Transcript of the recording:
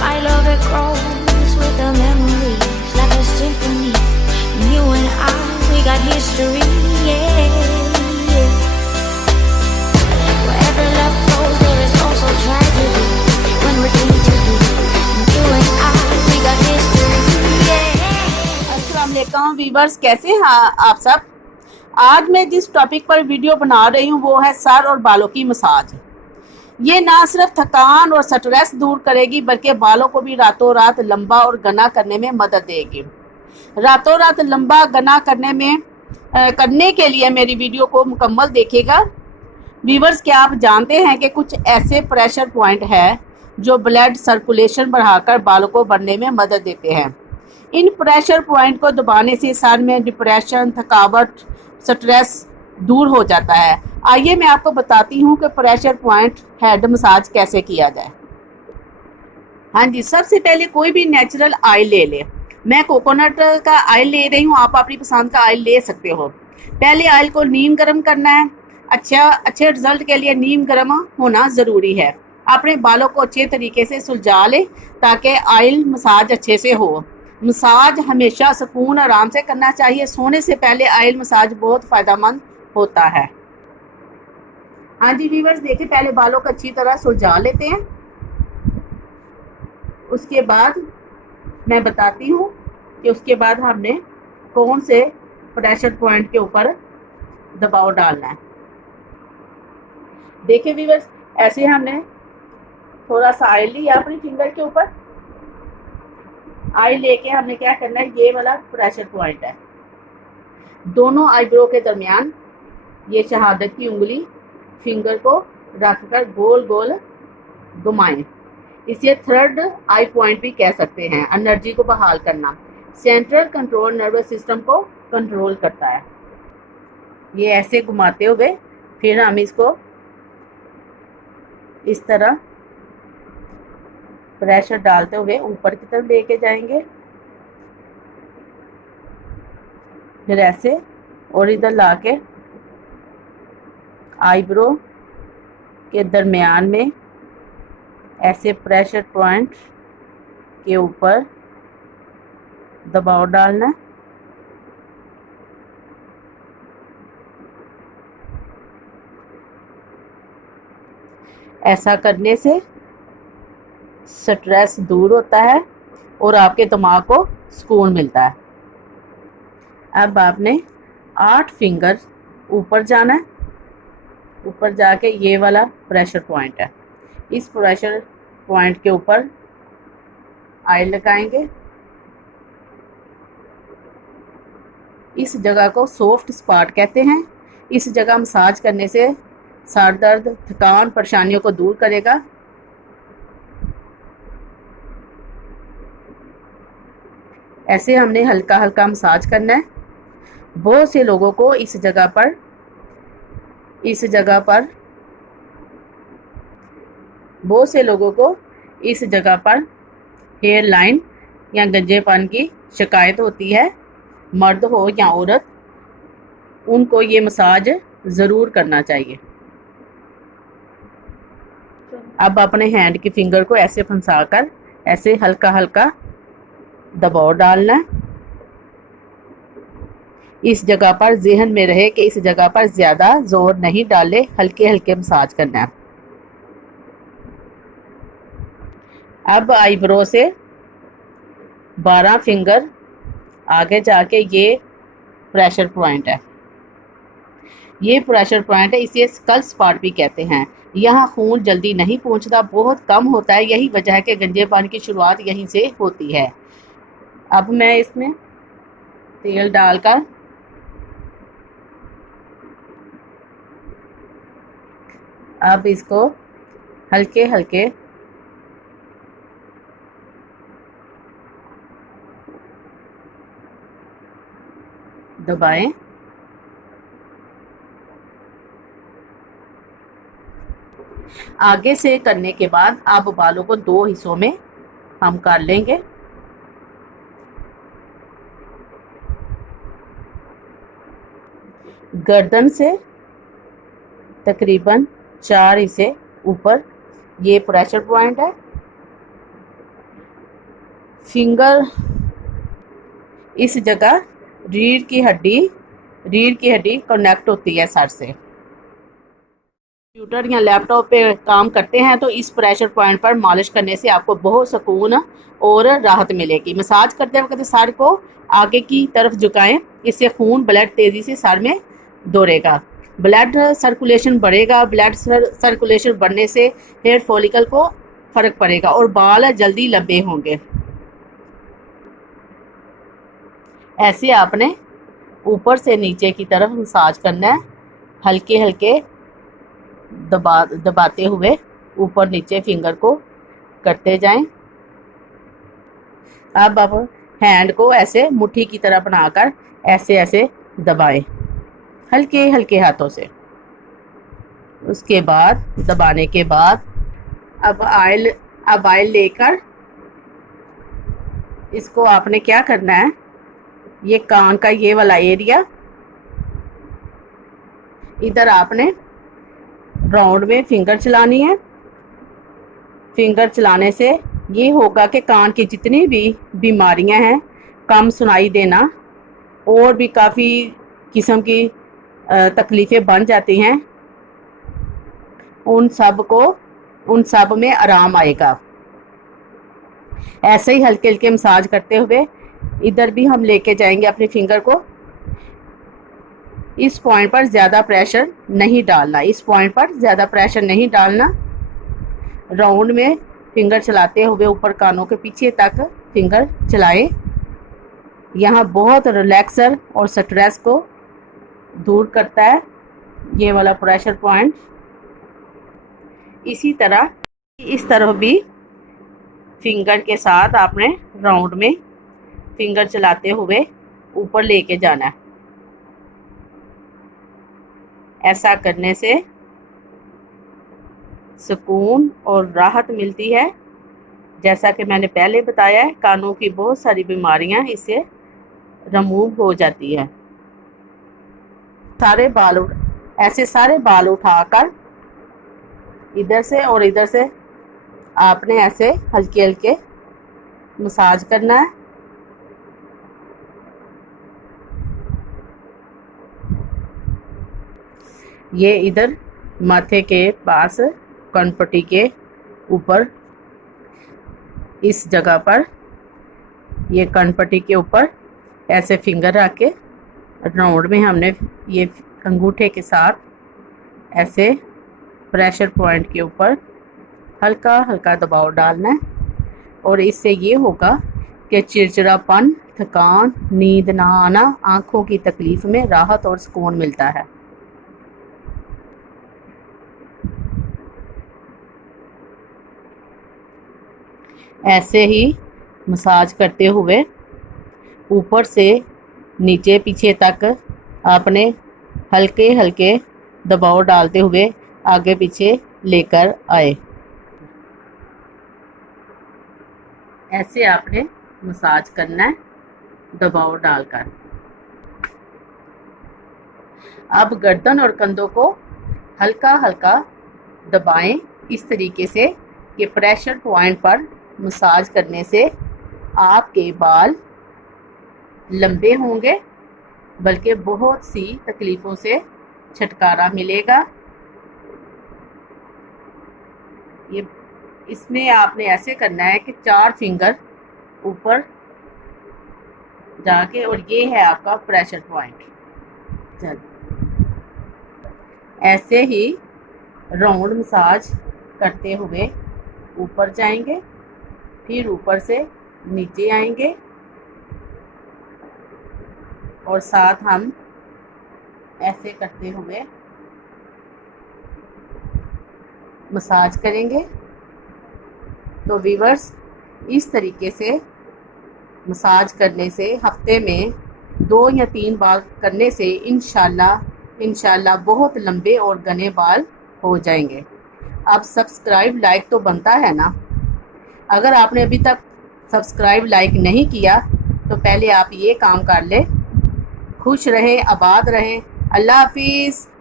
My love it grows with the memories like a symphony. And you and I, we got history, yeah, yeah. Wherever love flows, there is also tragedy. When we're together, and you and I, we got history, yeah. अस्सलाम वालेकुम viewers, कैसे हैं आप सब। आज मैं जिस topic पर वीडियो बना रही हूँ वो है सर और बालों की मसाज। ये ना सिर्फ थकान और स्ट्रेस दूर करेगी बल्कि बालों को भी रातों रात लंबा और घना करने में मदद देगी। रातों रात लंबा घना करने के लिए मेरी वीडियो को मुकम्मल देखिएगा। वीवर्स, क्या आप जानते हैं कि कुछ ऐसे प्रेशर पॉइंट है जो ब्लड सर्कुलेशन बढ़ाकर बालों को बढ़ने में मदद देते हैं। इन प्रेशर पॉइंट को दबाने से सर में डिप्रेशन, थकावट, स्ट्रेस दूर हो जाता है। आइए मैं आपको बताती हूँ कि प्रेशर पॉइंट हेड मसाज कैसे किया जाए। हाँ जी, सबसे पहले कोई भी नेचुरल ऑयल ले ले। मैं कोकोनट का ऑयल ले रही हूँ, आप अपनी पसंद का ऑयल ले सकते हो। पहले ऑयल को नीम गर्म करना है। अच्छे रिजल्ट के लिए नीम गर्म होना ज़रूरी है। अपने बालों को अच्छे तरीके से सुलझा ले ताकि ऑयल मसाज अच्छे से हो। मसाज हमेशा सुकून आराम से करना चाहिए। सोने से पहले ऑयल मसाज बहुत फ़ायदेमंद होता है। हाँ जी व्यूअर्स, देखिए पहले बालों को अच्छी तरह सुलझा लेते हैं। उसके बाद मैं बताती हूँ कि उसके बाद हमने कौन से प्रेशर पॉइंट के ऊपर दबाव डालना है। देखिए व्यूअर्स, ऐसे हमने थोड़ा सा ऑयल लिया अपनी फिंगर के ऊपर। ऑयल लेके हमने क्या करना है, ये वाला प्रेशर पॉइंट है, दोनों आईब्रो के दरमियान ये शहादत की उंगली फिंगर को रखकर गोल गोल घुमाएं। इसे थर्ड आई पॉइंट भी कह सकते हैं। एनर्जी को बहाल करना, सेंट्रल कंट्रोल नर्वस सिस्टम को कंट्रोल करता है। ये ऐसे घुमाते हुए फिर हम इसको इस तरह प्रेशर डालते हुए ऊपर की तरफ लेके जाएंगे, फिर ऐसे और इधर लाके आईब्रो के दरमियान में ऐसे प्रेशर पॉइंट के ऊपर दबाव डालना। ऐसा करने से स्ट्रेस दूर होता है और आपके दिमाग को सुकून मिलता है। अब आपने 8 फिंगर ऊपर जाना है। ऊपर जाके ये वाला प्रेशर पॉइंट है, इस प्रेशर पॉइंट के ऊपर ऑयल लगाएंगे। इस जगह को सॉफ्ट स्पॉट कहते हैं। इस जगह मसाज करने से सर दर्द, थकान, परेशानियों को दूर करेगा। ऐसे हमने हल्का हल्का मसाज करना है। बहुत से लोगों को इस जगह पर हेयर लाइन या गंजेपन की शिकायत होती है। मर्द हो या औरत, उनको ये मसाज ज़रूर करना चाहिए। अब अपने हैंड की फिंगर को ऐसे फंसाकर ऐसे हल्का हल्का दबाव डालना है। इस जगह पर ज़हन में रहे कि इस जगह पर ज़्यादा जोर नहीं डाले, हल्के हल्के मसाज करना है। अब आईब्रो से 12 फिंगर आगे जाके ये प्रेशर पॉइंट है। ये प्रेशर पॉइंट है, इसे स्कल स्पॉट भी कहते हैं। यहाँ खून जल्दी नहीं पहुँचता, बहुत कम होता है। यही वजह है कि गंजेपन की शुरुआत यहीं से होती है। अब मैं इसमें तेल डालकर अब इसको हल्के हल्के दबाएं। आगे से करने के बाद अब बालों को 2 हिस्सों में हम कर लेंगे। गर्दन से तकरीबन 4 हिस्से ऊपर ये प्रेशर पॉइंट है। फिंगर इस जगह रीढ़ की हड्डी कनेक्ट होती है सर से। कंप्यूटर या लैपटॉप पे काम करते हैं तो इस प्रेशर पॉइंट पर मालिश करने से आपको बहुत सुकून और राहत मिलेगी। मसाज करते वक्त सर को आगे की तरफ झुकाएं, इससे खून ब्लड तेज़ी से सर में दौड़ेगा, ब्लड सर्कुलेशन बढ़ेगा। ब्लड सर्कुलेशन बढ़ने से हेयर फॉलिकल को फ़र्क पड़ेगा और बाल जल्दी लंबे होंगे। ऐसे आपने ऊपर से नीचे की तरफ मसाज करना है, हल्के हल्के दबाते हुए ऊपर नीचे फिंगर को करते जाएं। अब आप हैंड को ऐसे मुट्ठी की तरह बनाकर ऐसे ऐसे दबाएं हल्के हल्के हाथों से। उसके बाद दबाने के बाद अब ऑयल लेकर इसको आपने क्या करना है, ये कान का ये वाला एरिया इधर आपने राउंड में फिंगर चलानी है। फिंगर चलाने से ये होगा कि कान की जितनी भी बीमारियां हैं, कम सुनाई देना और भी काफ़ी किस्म की तकलीफ़ें बन जाती हैं, उन सब में आराम आएगा। ऐसे ही हल्के हल्के मसाज करते हुए इधर भी हम लेके जाएंगे अपने फिंगर को। इस पॉइंट पर ज़्यादा प्रेशर नहीं डालना, राउंड में फिंगर चलाते हुए ऊपर कानों के पीछे तक फिंगर चलाएं। यहाँ बहुत रिलैक्सर और स्ट्रेस को दूर करता है ये वाला प्रेशर पॉइंट। इसी तरह इस तरफ भी फिंगर के साथ आपने राउंड में फिंगर चलाते हुए ऊपर लेके जाना है। ऐसा करने से सुकून और राहत मिलती है। जैसा कि मैंने पहले बताया है, कानों की बहुत सारी बीमारियां इससे रिमूव हो जाती है। सारे बाल उठाकर इधर से और इधर से आपने ऐसे हल्के हल्के मसाज करना है। ये इधर माथे के पास कनपट्टी के ऊपर इस जगह पर, ये कनपट्टी के ऊपर ऐसे फिंगर रख के राउंड में हमने ये अंगूठे के साथ ऐसे प्रेशर पॉइंट के ऊपर हल्का हल्का दबाव डालना है। और इससे ये होगा कि चिड़चिड़ापन, थकान, नींद ना आना, आँखों की तकलीफ़ में राहत और सुकून मिलता है। ऐसे ही मसाज करते हुए ऊपर से नीचे पीछे तक आपने हल्के हल्के दबाव डालते हुए आगे पीछे लेकर आए। ऐसे आपने मसाज करना है दबाव डालकर। अब गर्दन और कंधों को हल्का हल्का दबाएं इस तरीके से कि प्रेशर पॉइंट पर मसाज करने से आपके बाल लंबे होंगे, बल्कि बहुत सी तकलीफ़ों से छुटकारा मिलेगा। ये इसमें आपने ऐसे करना है कि 4 फिंगर ऊपर जाके, और ये है आपका प्रेशर पॉइंट। ऐसे ही राउंड मसाज करते हुए ऊपर जाएंगे, फिर ऊपर से नीचे आएंगे और साथ हम ऐसे करते हुए मसाज करेंगे। तो व्यूअर्स, इस तरीके से मसाज करने से हफ्ते में 2 या 3 बार करने से इंशाल्लाह बहुत लंबे और घने बाल हो जाएंगे। अब सब्सक्राइब लाइक तो बनता है ना। अगर आपने अभी तक सब्सक्राइब लाइक नहीं किया तो पहले आप ये काम कर लें। खुश रहें, आबाद रहें। अल्लाह हाफिज़।